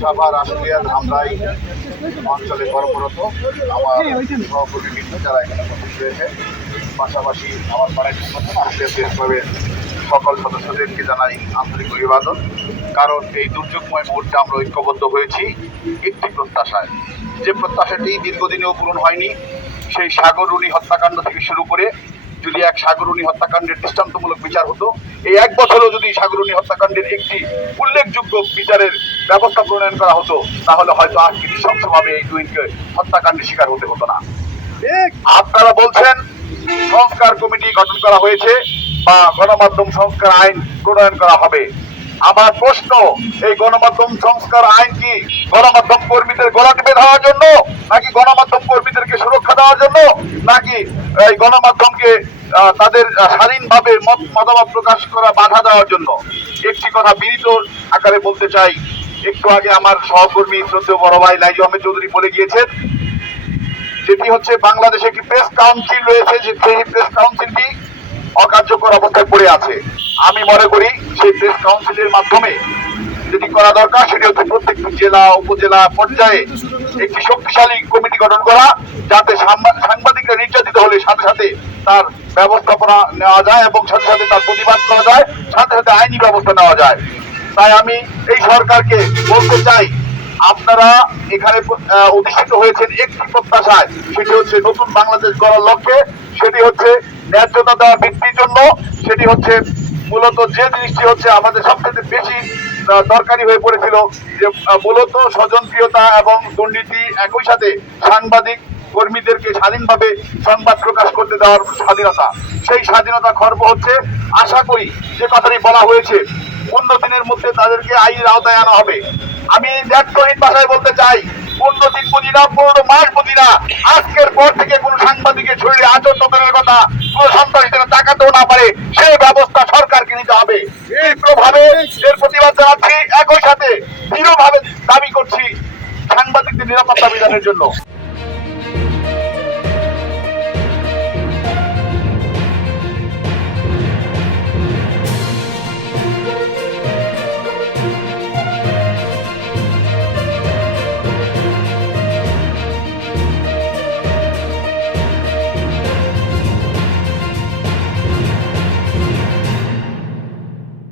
সাভার আশুলিয়ার হামলায় অঞ্চলে কর্মরত আমার সহকর্মীবৃন্দ যারা এখানে উপস্থিত রয়েছে, পাশাপাশি আমার পাড়ায় সংগঠন আশুলিয়া প্রেস ক্লাবের সকল সদস্যদেরকে জানাই আন্তরিক অভিবাদন। কারণ এই দুর্যোগময় মুহূর্তে আমরা ঐক্যবদ্ধ হয়েছি একটি প্রত্যাশায়, যে প্রত্যাশাটি দীর্ঘদিনেও পূরণ হয়নি। সেই সাগররুনি হত্যাকাণ্ড থেকে শুরু করে যদি এক সাগররুনি হত্যাকাণ্ডের দৃষ্টান্তমূলক বিচার হতো, এই এক বছরেও যদি সাগররুনি হত্যাকাণ্ডের একটি উল্লেখযোগ্য বিচারের ব্যবস্থা প্রণয়ন করা হতো, তাহলে হয়তো আজকে নৃশংসভাবে এই টুইনকে হত্যাকাণ্ডের শিকার হতে হতো না। আপনারা বলছেন সংস্কার কমিটি গঠন করা হয়েছে বা গণমাধ্যম সংস্কার আইন প্রণয়ন করা হবে। আমার প্রশ্ন, এই গণমাধ্যম সংস্কার আইন কি গণমাধ্যম কর্মীদের গলা টিপে ধরার জন্য, নাকি গণমাধ্যম কর্মীদেরকে সুরক্ষা দেওয়ার জন্য, নাকি এই গণমাধ্যমকে তাদের স্বাধীনভাবে মতামত প্রকাশ করা বাধা দেওয়ার জন্য? একটি কথা বিনীত আকারে বলতে চাই। একটু আগে আমার সহকর্মী শ্রদ্ধেয় বড় ভাই লাইজু আহমেদ চৌধুরী বলে গিয়েছেন, যেটি হচ্ছে বাংলাদেশে একটি প্রেস কাউন্সিল রয়েছে, যে সেই প্রেস কাউন্সিলটি অকার্যকর অবস্থায় পড়ে আছে। আমি মনে করি সেই প্রেস কাউন্সিলের মাধ্যমে যেটি করা দরকার সেটি হচ্ছে প্রত্যেকটি জেলা উপজেলা পর্যায়ে একটি শক্তিশালী কমিটি গঠন করা, যাতে সাংবাদিকরা নির্যাতিত হলে সাথে সাথে তার ব্যবস্থাপনা নেওয়া যায় এবং সাথে সাথে তার প্রতিবাদ করা যায়, সাথে সাথে আইনি ব্যবস্থা নেওয়া যায়। তাই আমি এই সরকারকে বলতে চাই, আপনারা এখানে অধিষ্ঠিত হয়েছেন একটি প্রত্যাশায়, সেটি হচ্ছে নতুন বাংলাদেশ গড়ার লক্ষ্যে, সেটি হচ্ছে ন্যায্যতা দেওয়া ব্যক্তির জন্য, সেটি হচ্ছে মূলত যে জিনিসটি হচ্ছে আমাদের সবচেয়ে বেশি দরকারি হয়ে পড়েছিল, যে মূলত স্বজনপ্রিয়তা এবং দুর্নীতি, একই সাথে সাংবাদিক কর্মীদেরকে স্বাধীনভাবে সংবাদ প্রকাশ করতে দেওয়ার স্বাধীনতা। সেই স্বাধীনতা খর্ব হচ্ছে। আশা করি যে কথাটি বলা হয়েছে 15 দিনের মধ্যে তাদেরকে আইনের আওতায় আনা হবে। আমি ন্যায্যহীন ভাষায় বলতে চাই, 15 দিন বুঝি না, 15 মাস বুঝি না, আজকের পর থেকে কোন সাংবাদিকের শরীরে আচরণ নতুনের কথা কোন সন্ত্রাসী যেন তাকাতেও না পারে, সেই ব্যবস্থা সরকারকে নিতে হবে। তীব্রভাবে এর প্রতিবাদ জানাচ্ছি, একই সাথে দৃঢ়ভাবে দাবি করছি সাংবাদিকদের নিরাপত্তা বিধানের জন্য।